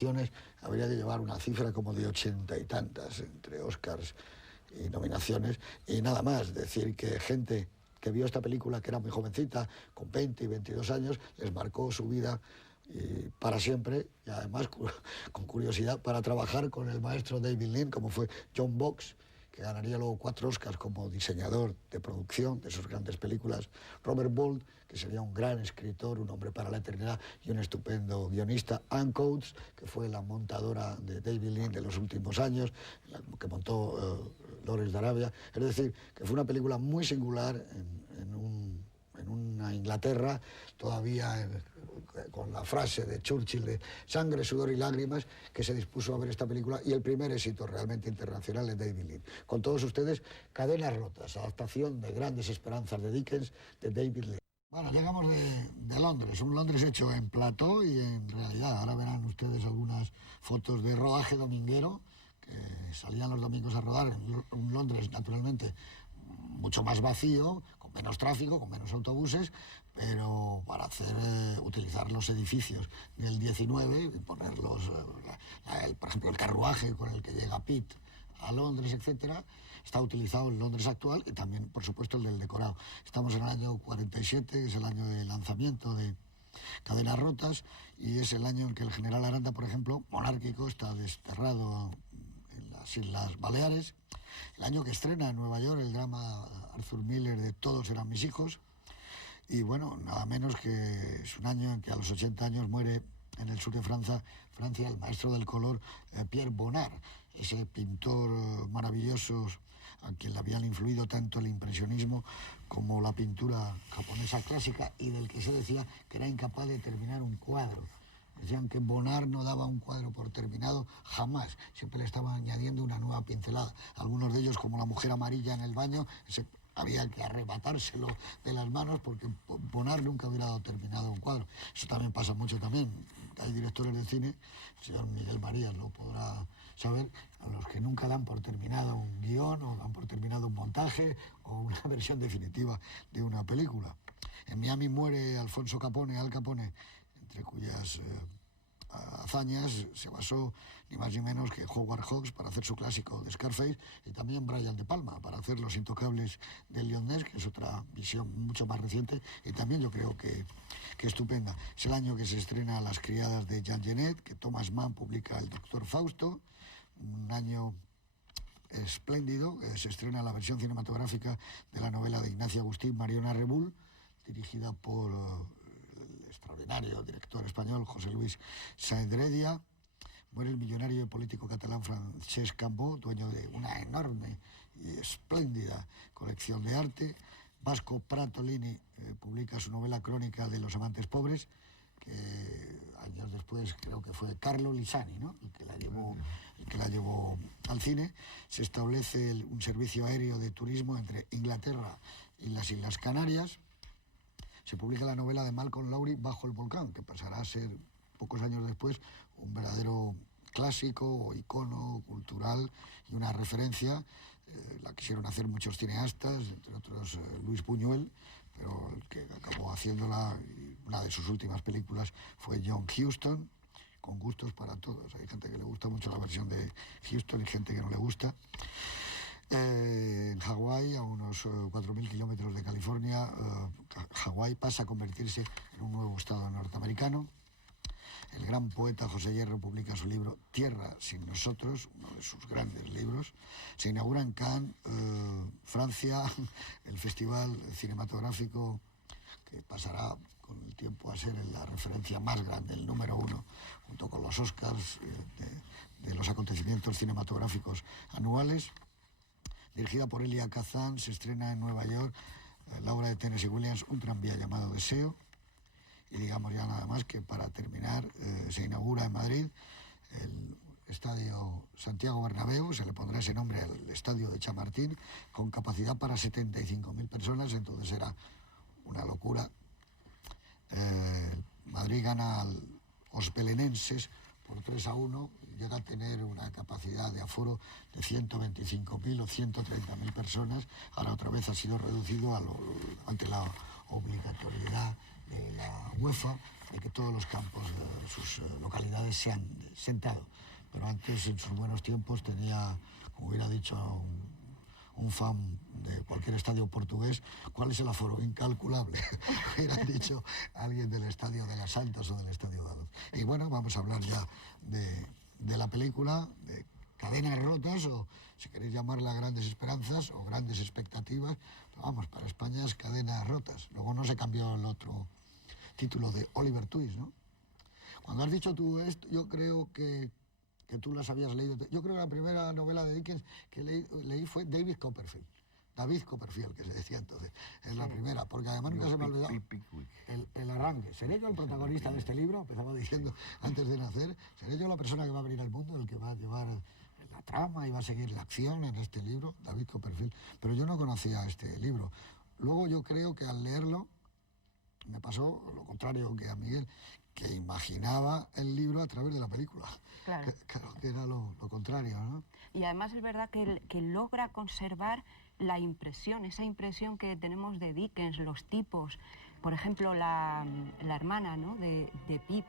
Habría que llevar una cifra como de 80 y tantas entre Oscars y nominaciones, y nada más. Decir que gente que vio esta película, que era muy jovencita, con 20 y 22 años, les marcó su vida para siempre, y además con curiosidad, para trabajar con el maestro David Lean, como fue John Box, que ganaría luego 4 Oscars como diseñador de producción de sus grandes películas, Robert Bolt, que sería un gran escritor, un hombre para la eternidad y un estupendo guionista, Anne Coates, que fue la montadora de David Lean de los últimos años, que montó Lawrence de Arabia. Es decir, que fue una película muy singular en una Inglaterra todavía con la frase de Churchill de sangre, sudor y lágrimas, que se dispuso a ver esta película, y el primer éxito realmente internacional de David Lean. Con todos ustedes, Cadenas rotas, adaptación de Grandes esperanzas de Dickens, de David Lean. Bueno, llegamos de Londres, un Londres hecho en plató y en realidad. Ahora verán ustedes algunas fotos de rodaje dominguero, que salían los domingos a rodar, un Londres naturalmente mucho más vacío, con menos tráfico, con menos autobuses, pero para utilizar los edificios del 19 y ponerlos, por ejemplo, el carruaje con el que llega Pitt a Londres, etcétera, está utilizado en Londres actual, y también, por supuesto, el del decorado. Estamos en el año 47, que es el año de lanzamiento de Cadenas rotas, y es el año en que el general Aranda, por ejemplo, monárquico, está desterrado en las Islas Baleares. El año que estrena en Nueva York el drama Arthur Miller de Todos eran mis hijos. Y bueno, nada menos que es un año en que a los 80 años muere en el sur de Francia el maestro del color Pierre Bonnard, ese pintor maravilloso a quien le habían influido tanto el impresionismo como la pintura japonesa clásica, y del que se decía que era incapaz de terminar un cuadro. Decían que Bonnard no daba un cuadro por terminado jamás, siempre le estaba añadiendo una nueva pincelada. Algunos de ellos, como la mujer amarilla en el baño, había que arrebatárselo de las manos porque Bonnard nunca hubiera dado terminado un cuadro. Eso también pasa mucho también. Hay directores de cine, el señor Miguel Marías lo podrá saber, a los que nunca dan por terminado un guión, o dan por terminado un montaje o una versión definitiva de una película. En Miami muere Alfonso Al Capone, entre cuyas hazañas se basó ni más ni menos que Howard Hawks para hacer su clásico de Scarface, y también Brian De Palma para hacer Los Intocables de Leon Ness, que es otra visión mucho más reciente y también yo creo que estupenda. Es el año que se estrena Las criadas de Jean Genet, que Thomas Mann publica El Doctor Fausto, un año espléndido. Se estrena la versión cinematográfica de la novela de Ignacio Agustín, Mariona Rebull, dirigida por el extraordinario director español José Luis Sáenz de Heredia. Muere el millonario y político catalán Francesc Cambó, dueño de una enorme y espléndida colección de arte. Vasco Pratolini publica su novela crónica de los amantes pobres, que años después creo que fue Carlo Lisani, ¿no?, el que la llevó al cine. Se establece un servicio aéreo de turismo entre Inglaterra y las Islas Canarias. Se publica la novela de Malcolm Lowry, Bajo el volcán, que pasará a ser, pocos años después, un verdadero clásico o icono cultural y una referencia. La quisieron hacer muchos cineastas, entre otros Luis Buñuel, pero el que acabó haciéndola, una de sus últimas películas, fue John Huston, con gustos para todos. Hay gente que le gusta mucho la versión de Huston y gente que no le gusta. En Hawái, a unos 4.000 kilómetros de California, Hawái pasa a convertirse en un nuevo estado norteamericano. El gran poeta José Hierro publica su libro Tierra sin nosotros, uno de sus grandes libros. Se inaugura en Cannes, Francia, el festival cinematográfico que pasará con el tiempo a ser la referencia más grande, el número 1, junto con los Oscars de los acontecimientos cinematográficos anuales. Dirigida por Elia Kazan, se estrena en Nueva York la obra de Tennessee Williams, Un tranvía llamado Deseo. Y digamos ya nada más que para terminar, se inaugura en Madrid el estadio Santiago Bernabéu, se le pondrá ese nombre al estadio de Chamartín, con capacidad para 75.000 personas, entonces era una locura. Madrid gana a los belenenses por 3-1, llega a tener una capacidad de aforo de 125.000 o 130.000 personas. Ahora otra vez ha sido reducido ante la obligatoriedad de la UEFA de que todos los campos de sus localidades se han sentado. Pero antes, en sus buenos tiempos, tenía, como hubiera dicho un fan de cualquier estadio portugués, ¿cuál es el aforo? Incalculable. Hubiera dicho alguien del Estadio de las Santas o del Estadio de Adolf. Y bueno, vamos a hablar ya de la película, de Cadenas Rotas, o si queréis llamarla Grandes Esperanzas o Grandes Expectativas. Pero vamos, para España es Cadenas Rotas. Luego no se cambió el otro título de Oliver Twist, ¿no? Cuando has dicho tú esto, yo creo que tú las habías leído. Yo creo que la primera novela de Dickens que leí fue David Copperfield. David Copperfield, que se decía entonces. Es la primera, porque además nunca se me ha olvidado el arranque. ¿Seré yo el protagonista de este libro? Empezaba diciendo antes de nacer. ¿Seré yo la persona que va a abrir el mundo, el que va a llevar la trama y va a seguir la acción en este libro? David Copperfield. Pero yo no conocía este libro. Luego yo creo que al leerlo me pasó lo contrario que a Miguel, que imaginaba el libro a través de la película. Claro. Claro, que era lo contrario, ¿no? Y además es verdad que logra conservar la impresión, esa impresión que tenemos de Dickens, los tipos. Por ejemplo, la hermana, ¿no?, de Pip,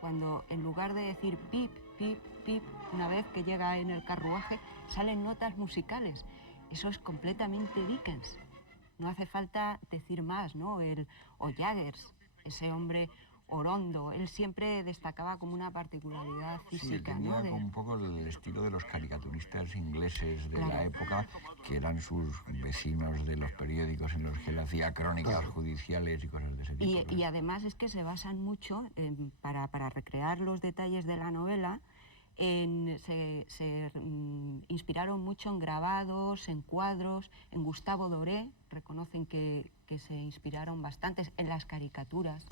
cuando en lugar de decir Pip, Pip, Pip, una vez que llega en el carruaje, salen notas musicales. Eso es completamente Dickens. No hace falta decir más, ¿no? O Jaggers, ese hombre Orondo, él siempre destacaba como una particularidad física. Sí, tenía ¿no? un poco el estilo de los caricaturistas ingleses de la época, que eran sus vecinos de los periódicos en los que él hacía crónicas judiciales y cosas de ese tipo. Y además es que se basan mucho, para recrear los detalles de la novela, se inspiraron mucho en grabados, en cuadros, en Gustavo Doré, reconocen que se inspiraron bastante en las caricaturas.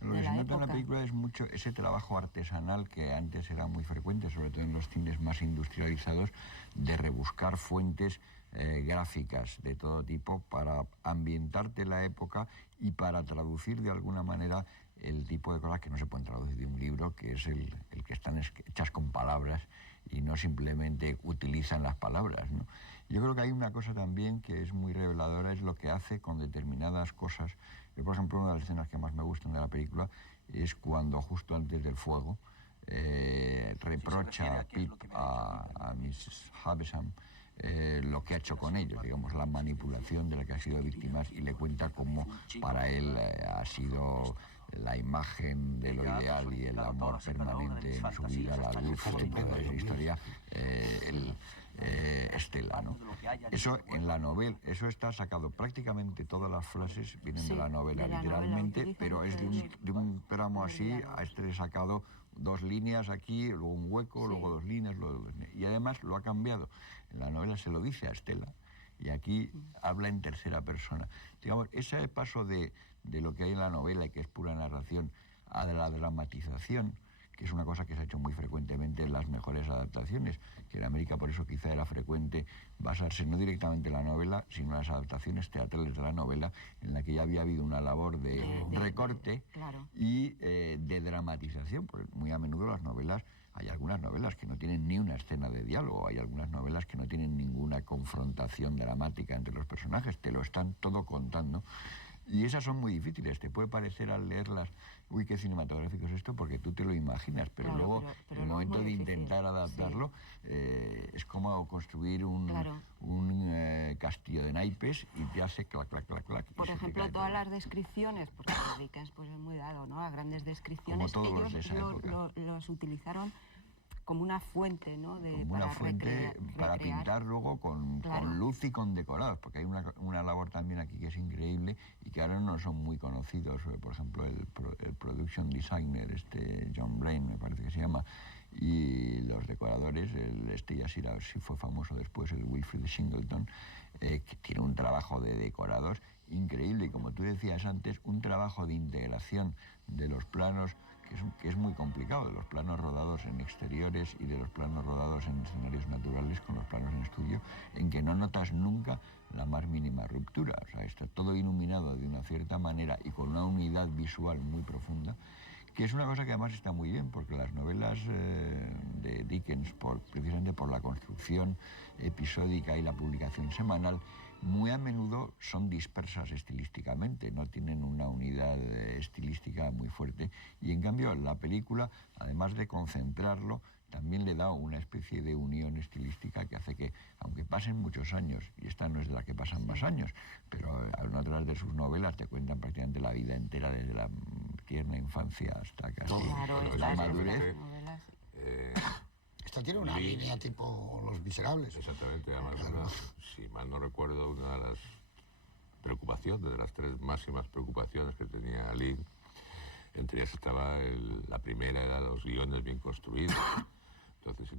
Lo que se nota en la película es mucho ese trabajo artesanal que antes era muy frecuente, sobre todo en los cines más industrializados, de rebuscar fuentes gráficas de todo tipo para ambientarte la época y para traducir de alguna manera el tipo de cosas que no se pueden traducir de un libro, que es el que están hechas con palabras y no simplemente utilizan las palabras, ¿no? Yo creo que hay una cosa también que es muy reveladora, es lo que hace con determinadas cosas. Yo, por ejemplo, una de las escenas que más me gustan de la película es cuando justo antes del fuego reprocha a Pip a Miss Havisham lo que ha hecho con ellos, digamos, la manipulación de la que ha sido víctima, y le cuenta cómo para él ha sido la imagen de lo ideal y el amor permanente en su vida, la luz de toda esa historia, Estela, ¿no? Eso en la novela, eso está sacado, prácticamente todas las frases vienen de la novela, literalmente, pero es de un tramo así, a este le he sacado 2 líneas aquí, luego un hueco, luego 2 líneas, luego 2 líneas. Y además lo ha cambiado. En la novela se lo dice a Estela y aquí habla en tercera persona. Digamos, ese paso de lo que hay en la novela y que es pura narración a la dramatización, que es una cosa que se ha hecho muy frecuentemente en las mejores adaptaciones, que en América por eso quizá era frecuente basarse no directamente en la novela, sino en las adaptaciones teatrales de la novela, en la que ya había habido una labor de recorte y de dramatización, porque muy a menudo las novelas, hay algunas novelas que no tienen ni una escena de diálogo, hay algunas novelas que no tienen ninguna confrontación dramática entre los personajes, te lo están todo contando. Y esas son muy difíciles, te puede parecer al leerlas, uy, qué cinematográfico es esto, porque tú te lo imaginas, pero luego en el momento de intentar adaptarlo, es como construir un castillo de naipes y te hace clac, clac, clac, clac. Por ejemplo, todas las descripciones, porque Dickens pues es muy dado, ¿no?, a grandes descripciones, como todos ellos los de esa época. Los utilizaron como una fuente, ¿no? Como una fuente para pintar luego con luz y con decorados, porque hay una labor también aquí que es increíble y que ahora no son muy conocidos. Por ejemplo, el production designer, John Brain, me parece que se llama, y los decoradores, ya sí fue famoso después, el Wilfrid Singleton, que tiene un trabajo de decorados increíble, y como tú decías antes, un trabajo de integración de los planos que es muy complicado, de los planos rodados en exteriores y de los planos rodados en escenarios naturales con los planos en estudio, en que no notas nunca la más mínima ruptura. O sea, está todo iluminado de una cierta manera y con una unidad visual muy profunda, que es una cosa que además está muy bien, porque las novelas de Dickens, precisamente por la construcción episódica y la publicación semanal, muy a menudo son dispersas estilísticamente, no tienen una unidad estilística muy fuerte, y en cambio la película, además de concentrarlo, también le da una especie de unión estilística que hace que, aunque pasen muchos años, y esta no es de la que pasan más años, pero en otras de sus novelas te cuentan prácticamente la vida entera, desde la tierna infancia hasta casi la madurez. Esta tiene una línea tipo Los Miserables. Exactamente, además, si mal no recuerdo, una de las preocupaciones, de las tres máximas preocupaciones que tenía Lee, entre ellas estaba la primera, era los guiones bien construidos. Entonces,